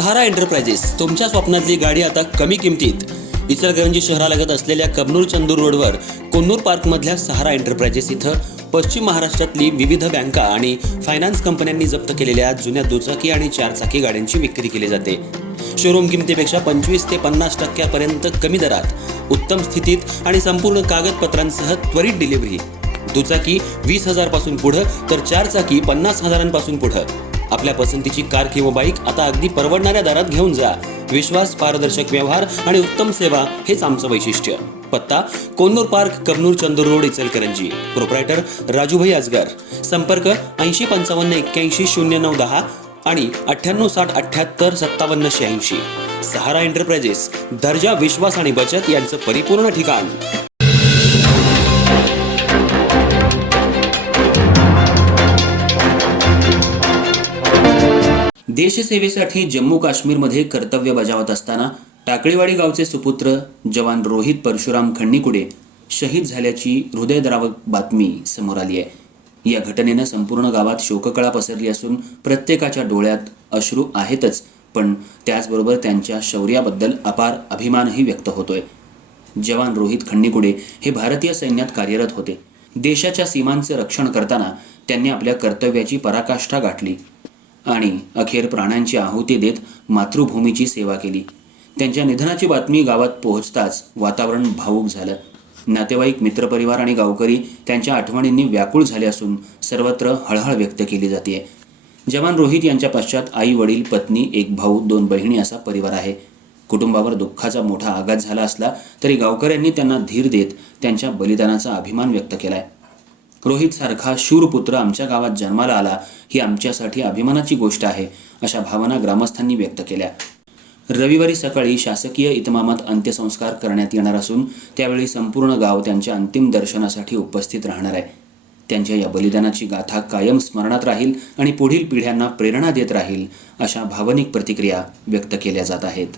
सहारा enterprises तुमच्या स्वप्नातली गाडी आता कमी किमतीत. इचलकरंजी शहरालगत असलेल्या कबनूर चंदूर रोडवर कोन्नूर पार्कमधल्या सहारा एंटरप्राइजेस इथं पश्चिम महाराष्ट्रातली विविध बँका आणि फायनान्स कंपन्यांनी जप्त केलेल्या जुन्या दुचाकी आणि चारचाकी गाड्यांची विक्री केली जाते. शोरूम किमतीपेक्षा 25 ते 50% कमी दरात, उत्तम स्थितीत आणि संपूर्ण कागदपत्रांसह त्वरित डिलिव्हरी. दुचाकी 20,000 पासून पुढे तर चारचाकी 50,000 पुढे. आपल्या पसंतीची कार किंवा बाईक आता अगदी परवडणाऱ्या दरात घेऊन जा. विश्वास, पारदर्शक व्यवहार आणि उत्तम सेवा हेच आमचं वैशिष्ट्य. पत्ता Konnur park, Kabnur Chandur road, Ichalkaranji. Proprietor Rajubhai Ajgar. संपर्क 8055810910 आणि 9860785786. सहारा एंटरप्राइजेस, दर्जा, विश्वास आणि बचत यांचं परिपूर्ण ठिकाण. देशसेवेसाठी जम्मू काश्मीरमध्ये कर्तव्य बजावत असताना टाकळीवाडी गावचे सुपुत्र जवान रोहित परशुराम खण्णीकुडे शहीद झाल्याची हृदयद्रावक बातमी समोर आली आहे. या घटनेनं संपूर्ण गावात शोककळा पसरली असून प्रत्येकाच्या डोळ्यात अश्रू आहेतच, पण त्याचबरोबर त्यांच्या शौर्याबद्दल अपार अभिमानही व्यक्त होतोय. जवान रोहित खण्णीकुडे हे भारतीय सैन्यात कार्यरत होते. देशाच्या सीमांचं रक्षण करताना त्यांनी आपल्या कर्तव्याची पराकाष्ठा गाठली आणि अखेर प्राणांची आहुती देत मातृभूमीची सेवा केली. त्यांच्या निधनाची बातमी गावात पोहोचताच वातावरण भावूक झालं. नातेवाईक, मित्रपरिवार आणि गावकरी त्यांच्या आठवणींनी व्याकुळ झाले असून सर्वत्र हळहळ व्यक्त केली जाते. जवान रोहित यांच्या पश्चात आई, वडील, पत्नी, एक भाऊ, 2 बहिणी असा परिवार आहे. कुटुंबावर दुःखाचा मोठा आघात झाला असला तरी गावकऱ्यांनी त्यांना धीर देत त्यांच्या बलिदानाचा अभिमान व्यक्त केलाय. रोहित सारखा शूरपुत्र आमच्या गावात जन्माला आला ही आमच्यासाठी अभिमानाची गोष्ट आहे, अशा भावना ग्रामस्थांनी व्यक्त केल्या. रविवारी सकाळी शासकीय इतमामात अंत्यसंस्कार करण्यात येणार असून त्यावेळी संपूर्ण गाव त्यांच्या अंतिम दर्शनासाठी उपस्थित राहणार आहे. त्यांच्या या बलिदानाची गाथा कायम स्मरणात राहील आणि पुढील पिढ्यांना प्रेरणा देत राहील, अशा भावनिक प्रतिक्रिया व्यक्त केल्या जात आहेत.